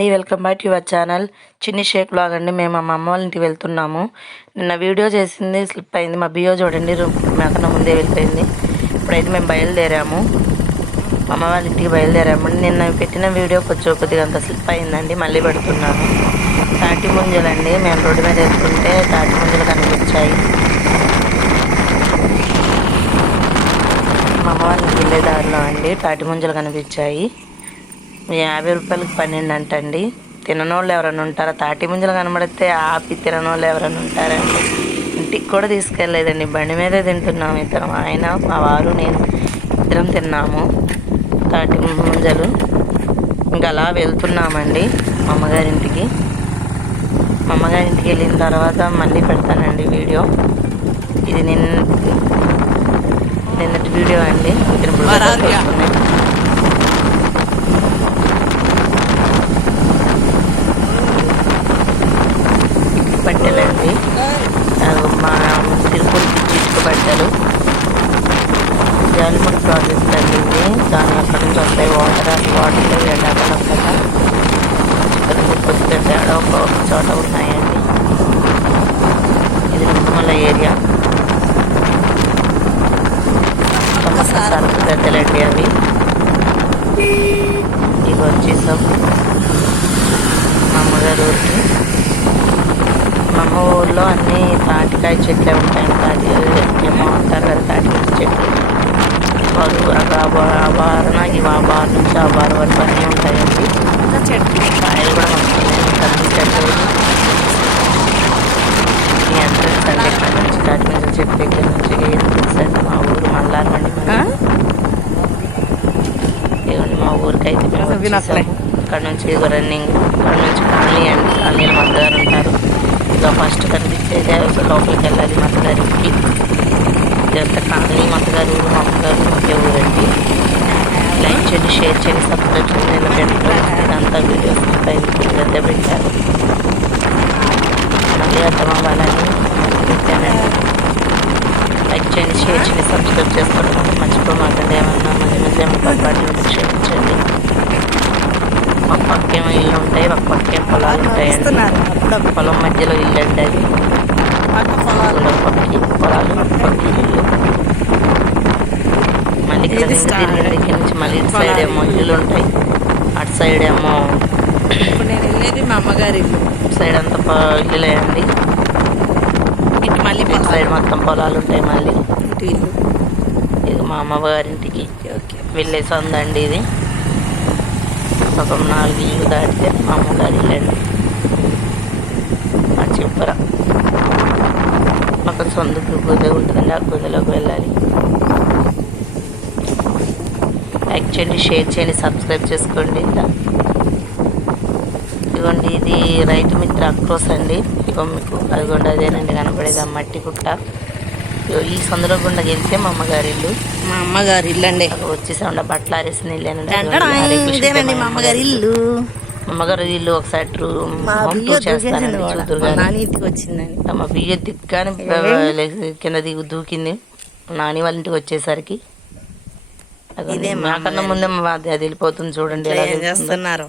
Welcome back to your channel చిన్ని Sheikh blog అండి. మేము మా అమ్మ వాళ్ళ ఇంటికి వెళ్తున్నాము. నిన్న వీడియో చేసింది స్లిప్ అయింది. మా బియ్యో చూడండి మేకన ముందే వెళ్ళిపోయింది. ఇప్పుడైతే మేము బయలుదేరాము, అమ్మ వాళ్ళ ఇంటికి బయలుదేరామండి. నిన్న పెట్టిన వీడియో కొద్దిగా అంత స్లిప్ అయిందండి. మళ్ళీ పెడుతున్నాను. తాటి ముంజలండి, మేము రోడ్డు మీద వెళ్తుంటే తాటి ముంజలు కనిపించాయి. మా అమ్మ వాళ్ళ ఇంటికి వెళ్ళే దారిలో అండి తాటి ముంజలు కనిపించాయి. 50 రూపాయలకి 12 అంటండి. తిననోళ్ళు ఎవరైనా ఉంటారా? తాటి ముంజలు కనబడితే ఆపి తిననోళ్ళు ఎవరైనా ఉంటారండి? ఇంటికి కూడా తీసుకెళ్ళలేదండి, బండి మీదే తింటున్నాము. ఇద్దరం, ఆయన మా వారు నేను ఇద్దరం తిన్నాము తాటి ముంజలు. ఇంకా అలా వెళ్తున్నామండి మా అమ్మగారింటికి. మా అమ్మగారింటికి వెళ్ళిన తర్వాత మళ్ళీ పెడతానండి వీడియో. ఇది నిన్నటి వీడియో అండి. బట్టలండి, మా తిరుపతి ఇటుక బట్టలు. జాలిమూడి ప్రాజెక్ట్ అండి ఇది. దాని అక్కడి నుంచి వస్తాయి వాటర్లో ఎండాకాలం కదా. ఇక్కడ తిరుపతి తేడా ఒక చోట ఉన్నాయండి. ఇది నిమ్మల ఏరియా. సరుకు గద్దెలండి అవి. ఇవి వచ్చేసాం మా అమ్మగారు ఊరికి. మా అమ్మ ఊర్లో అన్నీ తాటికాయ చెట్లే ఉంటాయి. తాటి ఏమో అంటారు కదా, తాటికాయ చెట్లు. ఆ బార్ నుంచి ఆ బార్ వరకు అన్నీ ఉంటాయండి. కాయలు కూడా మంచిగా కనిపించట్లేదు. ఈ ఎంట్రెన్స్ అండి, ఇక్కడ నుంచి తాటి మీద చెట్టు దగ్గర నుంచి తెలుసండి మా ఊరు మల్లారండి. ఇవ్వండి మా ఊరికి అయితే మేము వచ్చేసాము. ఇక్కడ నుంచి రన్నింగ్, ఇక్కడ నుంచి కాలనీ అండి. కాలనీలో మద్దగారు ఉంటారు. ఇక ఫస్ట్ కనిపించేది లోపలికి వెళ్ళాలి మత్తగారికి. ఇదంతా కాలనీ మత్తగారు ఊరు, మా అమ్మగారు ఒకే ఊరండి. లైక్ చేయండి, షేర్ చేయండి, సబ్స్క్రైబ్ చేయండి. ఇలా పెట్టుకోండి. ఇదంతా వీడియోస్ ఇదంతా పెట్టారు. మళ్ళీ అర్థం అవ్వాలని పెట్టానండి. లైక్ చేయండి, షేర్ చేయండి, సబ్స్క్రైబ్ చేసుకోండి. మాకు మర్చిపోమాకండి. ఏమన్నా ఏమన్నా పొరపాటు క్షమించండి. ఒక పక్కేమో ఇల్లు ఉంటాయి, ఒక పక్కేమో పొలాలు ఉంటాయండి. పొలం మధ్యలో ఇల్లు అండి అది. పక్కి పొలాలు, పక్కి ఇల్లు. మళ్ళీ ఇక్కడ దగ్గర నుంచి మళ్ళీ ఇటు సైడ్ ఏమో ఇల్లు ఉంటాయి, అటు సైడ్ ఏమో నేను వెళ్ళేది మా అమ్మగారి ఇల్లు. ఇటు సైడ్ అంతా ఇల్లులే అండి. ఇటు మళ్ళీ ఇటు సైడ్ మొత్తం పొలాలు ఉంటాయి. మళ్ళీ ఇటు ఇల్లు. ఇది మా అమ్మగారింటికి వెళ్ళే సొందండి. ఇది ఒక 4 ఇల్లు దాటితే మా అమ్మగారి ఇల్లండి. ఆ చివర ఒక సొంతకు గుద ఉంటుందండి, ఆ గుదలోకి వెళ్ళాలి. లైక్ చేయండి, షేర్ చేయండి, సబ్స్క్రైబ్ చేసుకోండి. ఇదిగోండి, ఇది రైతు మిత్ర అక్రోస్ అండి. ఇగో మీకు అదిగోండి అదేనండి కనపడేది, మట్టి పుట్ట. ఈ సందులో గుండా గెలిస్తే మా అమ్మగారి ఇల్లు. మా అమ్మగారి ఇల్లు అండి. వచ్చేసా బట్టలు ఆరేసిన ఇల్లేనండి. మా అమ్మగారి ఇల్లు. అమ్మగారు ఇల్లు ఒకసారి వచ్చిందండి. మా బియ్య దిగ్గానే కింద దూకింది నాని వాళ్ళ ఇంటికి వచ్చేసరికి. నాకన్నా ముందే అది వెళ్ళిపోతుంది చూడండి. చేస్తున్నారు.